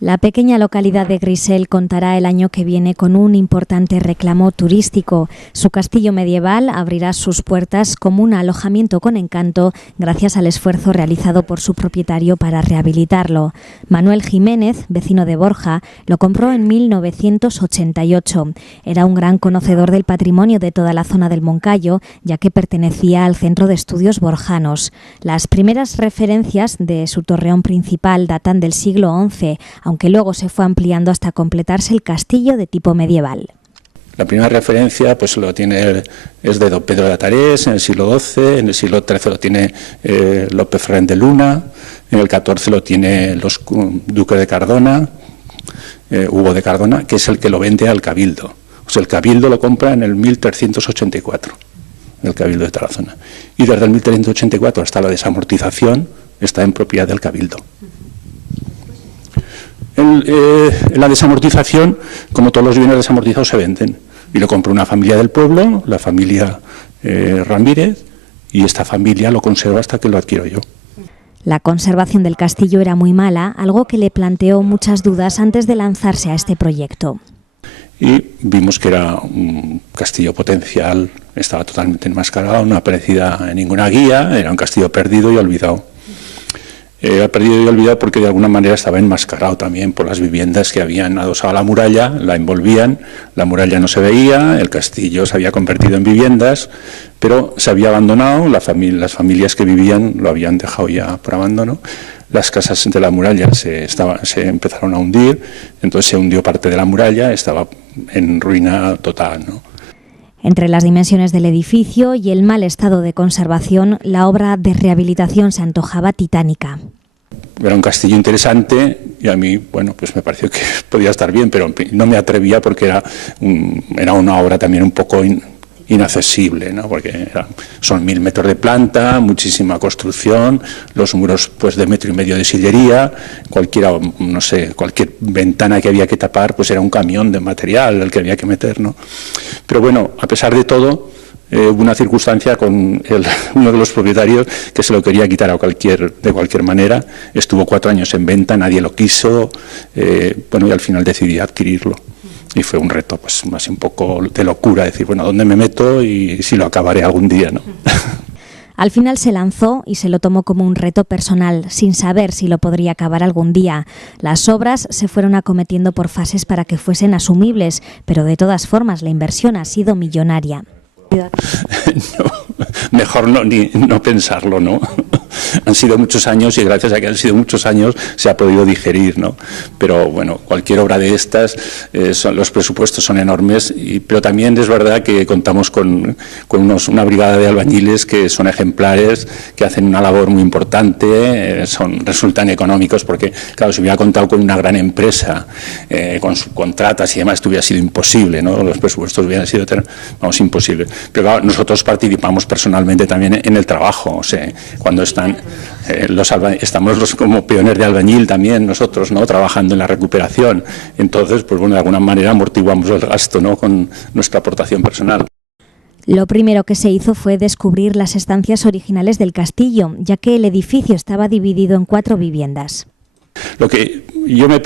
La pequeña localidad de Grisel contará el año que viene con un importante reclamo turístico. Su castillo medieval abrirá sus puertas como un alojamiento con encanto gracias al esfuerzo realizado por su propietario para rehabilitarlo. Manuel Jiménez, vecino de Borja, lo compró en 1988. Era un gran conocedor del patrimonio de toda la zona del Moncayo, ya que pertenecía al Centro de Estudios Borjanos. Las primeras referencias de su torreón principal datan del siglo XI, aunque luego se fue ampliando hasta completarse el castillo de tipo medieval. La primera referencia es de don Pedro de Atarés en el siglo XII, en el siglo XIII lo tiene Lope Ferrén de Luna, en el XIV lo tiene los duques de Cardona, Hugo de Cardona, que es el que lo vende al Cabildo. O sea, el Cabildo lo compra en el 1384, el Cabildo de Tarazona. Y desde el 1384 hasta la desamortización está en propiedad del Cabildo. En la desamortización, como todos los bienes desamortizados, se venden. Y lo compró una familia del pueblo, la familia Ramírez, y esta familia lo conserva hasta que lo adquiero yo. La conservación del castillo era muy mala, algo que le planteó muchas dudas antes de lanzarse a este proyecto. Y vimos que era un castillo potencial, estaba totalmente enmascarado, no aparecía en ninguna guía, era un castillo perdido y olvidado. Perdido y olvidado porque de alguna manera estaba enmascarado también por las viviendas que habían adosado a la muralla, la envolvían, la muralla no se veía, el castillo se había convertido en viviendas, pero se había abandonado, las familias que vivían lo habían dejado ya por abandono, las casas de la muralla se empezaron a hundir, entonces se hundió parte de la muralla, estaba en ruina total, ¿no? Entre las dimensiones del edificio y el mal estado de conservación, la obra de rehabilitación se antojaba titánica. Era un castillo interesante y a mí, pues me pareció que podía estar bien, pero no me atrevía porque era una obra también un poco inaccesible, ¿no? Porque son 1000 metros de planta, muchísima construcción, los muros de 1,5 metros de sillería, cualquier ventana que había que tapar, era un camión de material el que había que meter, ¿no? Pero bueno, a pesar de todo, hubo una circunstancia con uno de los propietarios que se lo quería quitar de cualquier manera, estuvo 4 años en venta, nadie lo quiso, y al final decidí adquirirlo. Y fue un reto, más un poco de locura, decir, ¿dónde me meto y si lo acabaré algún día, ¿no? Al final se lanzó y se lo tomó como un reto personal, sin saber si lo podría acabar algún día. Las obras se fueron acometiendo por fases para que fuesen asumibles, pero de todas formas la inversión ha sido millonaria. No, mejor no pensarlo, ¿no? Han sido muchos años y gracias a que han sido muchos años se ha podido digerir, ¿no? Pero cualquier obra de estas, los presupuestos son enormes, pero también es verdad que contamos con una brigada de albañiles que son ejemplares, que hacen una labor muy importante, resultan económicos porque, claro, si hubiera contado con una gran empresa, con subcontratas y demás, esto hubiera sido imposible, ¿no? Los presupuestos hubieran sido imposibles. Pero claro, nosotros participamos personalmente también en el trabajo, o sea, cuando estamos como pioneros de albañil también nosotros, ¿no? Trabajando en la recuperación, entonces, de alguna manera amortiguamos el gasto, ¿no? Con nuestra aportación personal. Lo primero que se hizo fue descubrir las estancias originales del castillo, ya que el edificio estaba dividido en 4 viviendas. Lo que yo me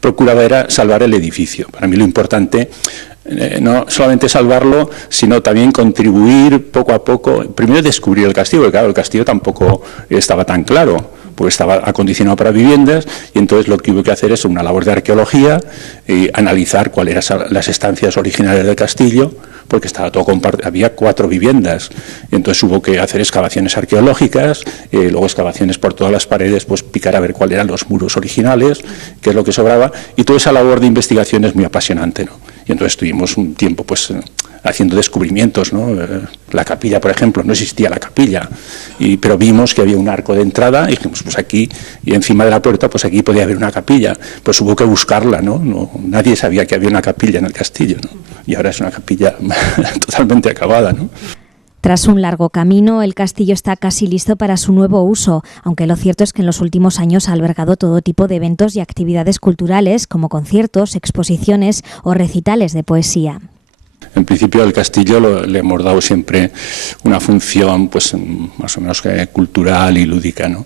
procuraba era salvar el edificio. Para mí lo importante, no solamente salvarlo, sino también contribuir poco a poco, primero descubrir el castillo, porque claro, el castillo tampoco estaba tan claro, porque estaba acondicionado para viviendas, y entonces lo que hubo que hacer es una labor de arqueología y analizar cuáles eran las estancias originales del castillo, porque estaba todo compartido, había 4 viviendas, y entonces hubo que hacer excavaciones arqueológicas, luego excavaciones por todas las paredes, picar a ver cuáles eran los muros originales, qué es lo que sobraba, y toda esa labor de investigación es muy apasionante, ¿no? Y entonces estuvimos un tiempo haciendo descubrimientos, ¿no? La capilla, por ejemplo, no existía la capilla, pero vimos que había un arco de entrada y dijimos, aquí, y encima de la puerta, aquí podía haber una capilla, hubo que buscarla, ¿no? Nadie sabía que había una capilla en el castillo, ¿no? Y ahora es una capilla totalmente acabada, ¿no? Tras un largo camino, el castillo está casi listo para su nuevo uso, aunque lo cierto es que en los últimos años ha albergado todo tipo de eventos y actividades culturales, como conciertos, exposiciones o recitales de poesía. En principio al castillo le hemos dado siempre una función más o menos cultural y lúdica, ¿no?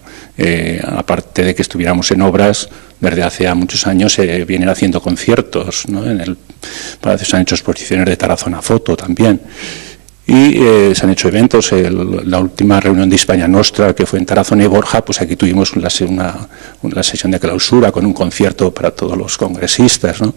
Aparte de que estuviéramos en obras, desde hace muchos años se vienen haciendo conciertos, ¿no? En el Palacio se han hecho exposiciones de Tarazona Foto también. Y se han hecho eventos. La última reunión de Hispania Nostra, que fue en Tarazona y Borja, pues aquí tuvimos una sesión de clausura con un concierto para todos los congresistas, ¿no?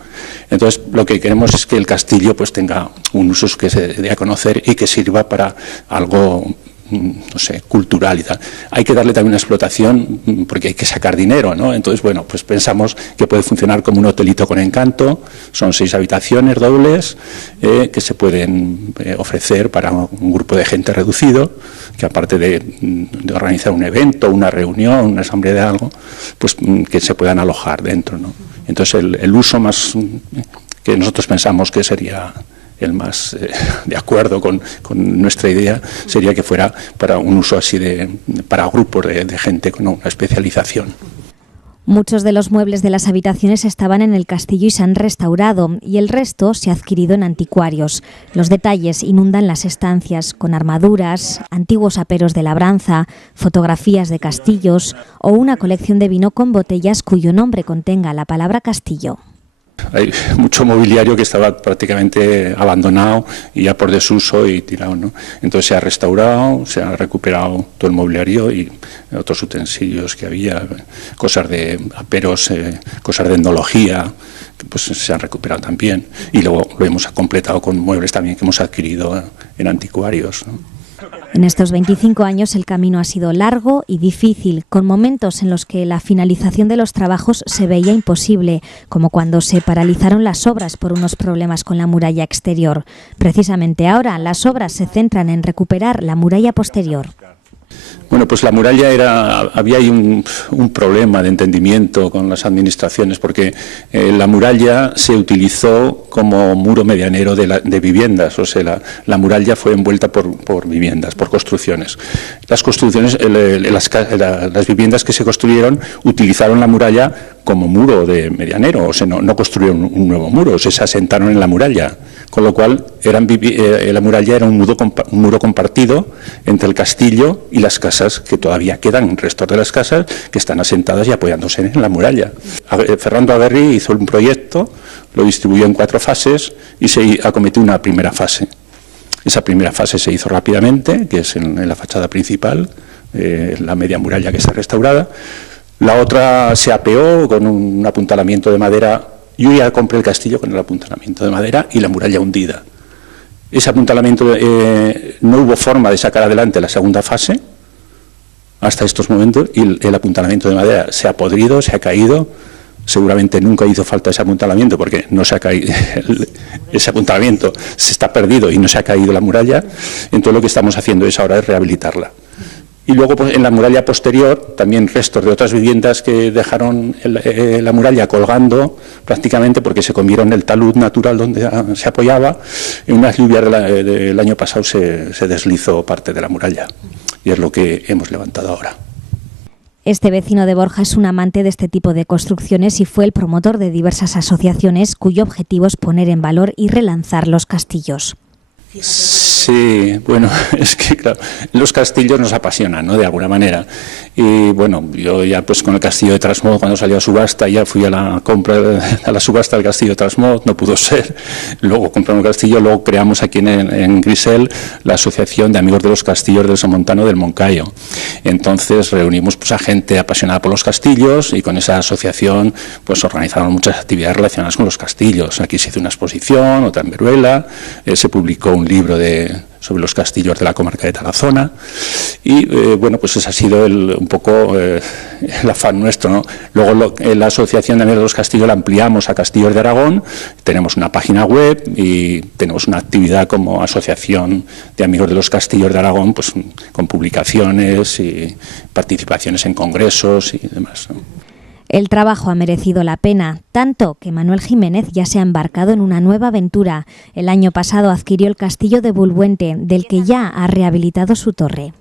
Entonces, lo que queremos es que el castillo pues tenga un uso que se dé a conocer y que sirva para algo, no sé, cultural y tal. Hay que darle también una explotación porque hay que sacar dinero, ¿no? Entonces, bueno, pues pensamos que puede funcionar como un hotelito con encanto. Son 6 habitaciones dobles que se pueden ofrecer para un grupo de gente reducido, que aparte de organizar un evento, una reunión, una asamblea de algo, pues que se puedan alojar dentro, ¿no? Entonces, el uso más que nosotros pensamos que sería el más de acuerdo con nuestra idea sería que fuera para un uso así para grupos de gente con una especialización. Muchos de los muebles de las habitaciones estaban en el castillo y se han restaurado, y el resto se ha adquirido en anticuarios. Los detalles inundan las estancias con armaduras, antiguos aperos de labranza, fotografías de castillos o una colección de vino con botellas cuyo nombre contenga la palabra castillo. Hay mucho mobiliario que estaba prácticamente abandonado y ya por desuso y tirado, ¿no? Entonces se ha restaurado, se ha recuperado todo el mobiliario y otros utensilios que había, cosas de aperos, cosas de etnología, pues se han recuperado también. Y luego lo hemos completado con muebles también que hemos adquirido en anticuarios, ¿no? En estos 25 años el camino ha sido largo y difícil, con momentos en los que la finalización de los trabajos se veía imposible, como cuando se paralizaron las obras por unos problemas con la muralla exterior. Precisamente ahora las obras se centran en recuperar la muralla posterior. Bueno, pues la muralla había ahí un problema de entendimiento con las administraciones, porque la muralla se utilizó como muro medianero de viviendas, o sea, la muralla fue envuelta por viviendas, por construcciones. Las construcciones, las viviendas que se construyeron utilizaron la muralla como muro de medianero, o sea, no construyeron un nuevo muro, o sea, se asentaron en la muralla, con lo cual la muralla era un muro compartido entre el castillo y las casas que todavía quedan, restos de las casas que están asentadas y apoyándose en la muralla. Fernando Aguerri hizo un proyecto, lo distribuyó en 4 fases y se acometió una primera fase. Esa primera fase se hizo rápidamente, que es en la fachada principal, la media muralla que está restaurada. La otra se apeó con un apuntalamiento de madera. Yo ya compré el castillo con el apuntalamiento de madera y la muralla hundida. Ese apuntalamiento no hubo forma de sacar adelante la segunda fase hasta estos momentos, y el apuntalamiento de madera se ha podrido, se ha caído. Seguramente nunca hizo falta ese apuntalamiento porque no se ha caído, ese apuntalamiento se está perdido y no se ha caído la muralla. Entonces lo que estamos haciendo ahora es rehabilitarla. Y luego pues, en la muralla posterior también restos de otras viviendas que dejaron la muralla colgando prácticamente porque se comieron el talud natural donde se apoyaba. En unas lluvias del año pasado se deslizó parte de la muralla y es lo que hemos levantado ahora. Este vecino de Borja es un amante de este tipo de construcciones y fue el promotor de diversas asociaciones cuyo objetivo es poner en valor y relanzar los castillos. Sí, bueno, es que claro, los castillos nos apasionan, ¿no? De alguna manera. Y bueno, yo ya pues con el castillo de Trasmoz, cuando salió a subasta, ya fui a la subasta del castillo de Trasmoz, no pudo ser. Luego compramos el castillo, luego creamos aquí en Grisel la Asociación de Amigos de los Castillos del Somontano del Moncayo. Entonces reunimos pues a gente apasionada por los castillos y con esa asociación pues organizaron muchas actividades relacionadas con los castillos. Aquí se hizo una exposición, otra en Veruela, se publicó un libro sobre los castillos de la comarca de Tarazona y bueno, pues ese ha sido un poco el afán nuestro, ¿no? Luego la Asociación de Amigos de los Castillos la ampliamos a Castillos de Aragón, tenemos una página web y tenemos una actividad como Asociación de Amigos de los Castillos de Aragón, pues con publicaciones y participaciones en congresos y demás, ¿no? El trabajo ha merecido la pena, tanto que Manuel Jiménez ya se ha embarcado en una nueva aventura. El año pasado adquirió el castillo de Bulbuente, del que ya ha rehabilitado su torre.